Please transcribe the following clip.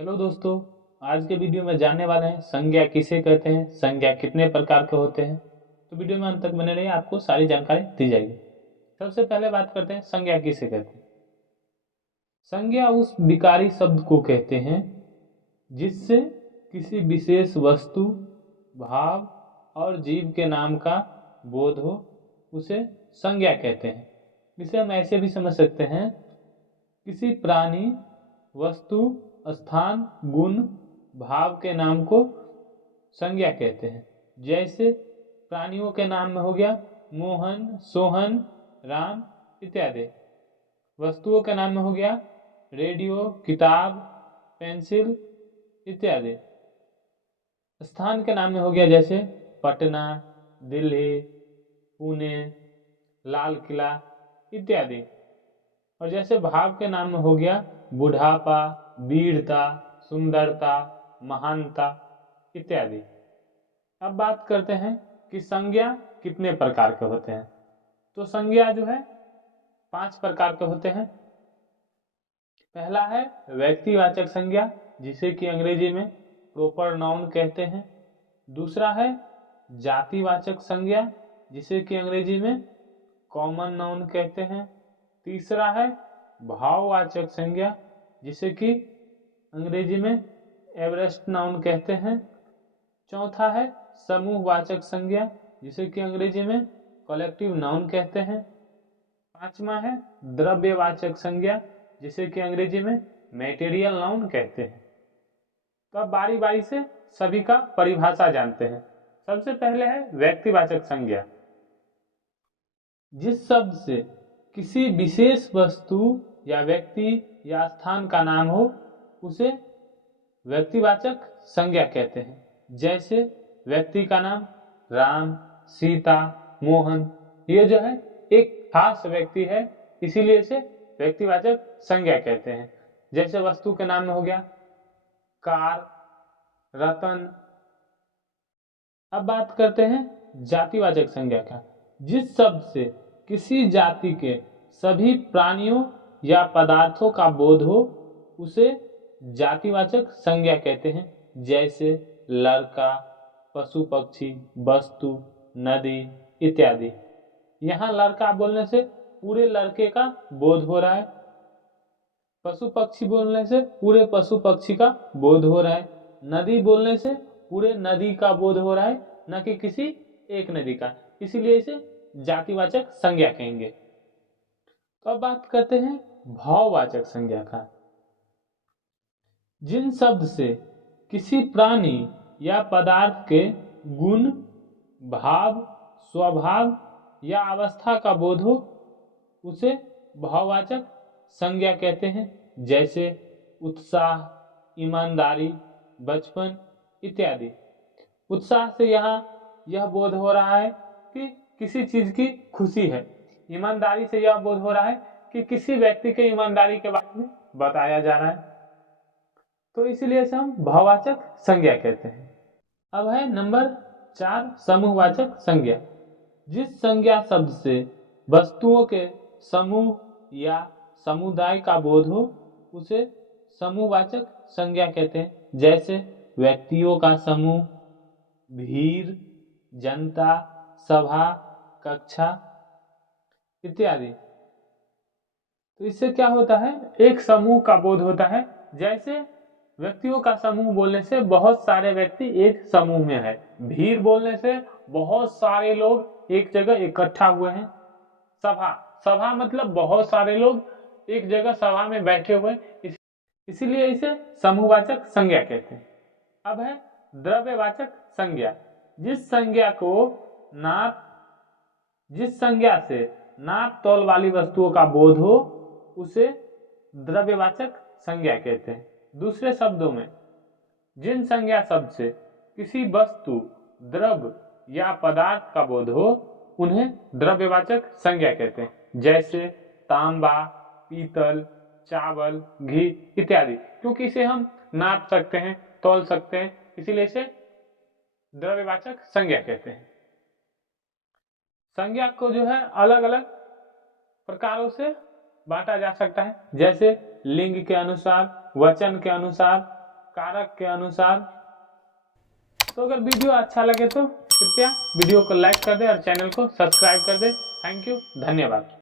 Hello दोस्तों। आज के वीडियो में जानने वाले हैं संज्ञा किसे कहते हैं, संज्ञा कितने प्रकार के होते हैं। तो वीडियो में अंत तक बने रहिए, आपको सारी जानकारी दी जाएगी। सबसे पहले बात करते हैं संज्ञा किसे कहते हैं। संज्ञा उस विकारी शब्द को कहते हैं जिससे किसी विशेष वस्तु, भाव और जीव के नाम का बोध हो, उसे संज्ञा कहते हैं। इसे हम ऐसे भी समझ सकते हैं, किसी प्राणी, वस्तु, स्थान, गुण, भाव के नाम को संज्ञा कहते हैं। जैसे प्राणियों के नाम में हो गया मोहन, सोहन, राम इत्यादि। वस्तुओं के नाम में हो गया रेडियो, किताब, पेंसिल इत्यादि। स्थान के नाम में हो गया जैसे पटना, दिल्ली, पुणे, लाल किला इत्यादि। और जैसे भाव के नाम में हो गया बुढ़ापा, वीरता, सुंदरता, महानता इत्यादि। अब बात करते हैं कि संज्ञा कितने प्रकार के होते हैं। तो संज्ञा जो है 5 प्रकार के होते हैं। पहला है व्यक्तिवाचक संज्ञा, जिसे कि अंग्रेजी में प्रॉपर नाउन कहते हैं। दूसरा है जातिवाचक संज्ञा, जिसे कि अंग्रेजी में कॉमन नाउन कहते हैं। तीसरा है भाववाचक संज्ञा, जिसे कि अंग्रेजी में एवरेस्ट नाउन कहते हैं। चौथा है समूहवाचक संज्ञा, जिसे कि अंग्रेजी में कलेक्टिव नाउन कहते हैं। पांचवा है द्रव्यवाचक संज्ञा, जिसे कि अंग्रेजी में मैटेरियल नाउन कहते हैं। तो अब बारी बारी से सभी का परिभाषा जानते हैं। सबसे पहले है व्यक्तिवाचक संज्ञा। जिस शब्द से किसी विशेष वस्तु या व्यक्ति या स्थान का नाम हो, उसे व्यक्तिवाचक संज्ञा कहते हैं। जैसे व्यक्ति का नाम राम, सीता, मोहन, ये जो है एक खास व्यक्ति है, इसीलिए इसे व्यक्तिवाचक संज्ञा कहते हैं। जैसे वस्तु के नाम में हो गया कार, रतन। अब बात करते हैं जातिवाचक संज्ञा का। जिस शब्द से किसी जाति के सभी प्राणियों या पदार्थों का बोध हो, उसे जातिवाचक संज्ञा कहते हैं। जैसे लड़का, पशु पक्षी, वस्तु, नदी इत्यादि। यहाँ लड़का बोलने से पूरे लड़के का बोध हो रहा है, पशु पक्षी बोलने से पूरे पशु पक्षी का बोध हो रहा है, नदी बोलने से पूरे नदी का बोध हो रहा है, न कि किसी एक नदी का। इसीलिए इसे जातिवाचक संज्ञा कहेंगे। तो अब बात करते हैं भाववाचक संज्ञा का। जिन शब्द से किसी प्राणी या पदार्थ के गुण, भाव, स्वभाव या अवस्था का बोध हो, उसे भाववाचक संज्ञा कहते हैं। जैसे उत्साह, ईमानदारी, बचपन इत्यादि। उत्साह से यहाँ यह बोध हो रहा है कि किसी चीज की खुशी है। ईमानदारी से यह बोध हो रहा है कि किसी व्यक्ति के ईमानदारी के बारे में बताया जा रहा है। तो इसीलिए इसे हम भाववाचक संज्ञा कहते हैं। अब है नंबर 4 समूहवाचक संज्ञा। जिस संज्ञा शब्द से वस्तुओं के समूह या समुदाय का बोध हो, उसे समूहवाचक संज्ञा कहते हैं। जैसे व्यक्तियों का समूह, भीड़, जनता, सभा, कक्षा इत्यादि। तो इससे क्या होता है, एक समूह का बोध होता है। जैसे व्यक्तियों का समूह बोलने से बहुत सारे व्यक्ति एक समूह में है, भीड़ बोलने से बहुत सारे लोग एक जगह इकट्ठा हुए हैं, सभा, सभा मतलब बहुत सारे लोग एक जगह सभा में बैठे हुए, इसीलिए इसे समूहवाचक संज्ञा कहते हैं। अब है द्रव्यवाचक संज्ञा। जिस संज्ञा से नाप तौल वाली वस्तुओं का बोध हो, उसे द्रव्यवाचक संज्ञा कहते हैं। दूसरे शब्दों में, जिन संज्ञा शब्द से किसी वस्तु, द्रव्य या पदार्थ का बोध हो, उन्हें द्रव्यवाचक संज्ञा कहते हैं। जैसे तांबा, पीतल, चावल, घी इत्यादि। क्योंकि इसे हम नाप सकते हैं, तौल सकते हैं, इसीलिए इसे द्रव्यवाचक संज्ञा कहते हैं। संज्ञा को जो है अलग अलग प्रकारों से बांटा जा सकता है। जैसे लिंग के अनुसार, वचन के अनुसार, कारक के अनुसार। तो अगर वीडियो अच्छा लगे तो कृपया वीडियो को लाइक कर दे और चैनल को सब्सक्राइब कर दे। थैंक यू, धन्यवाद।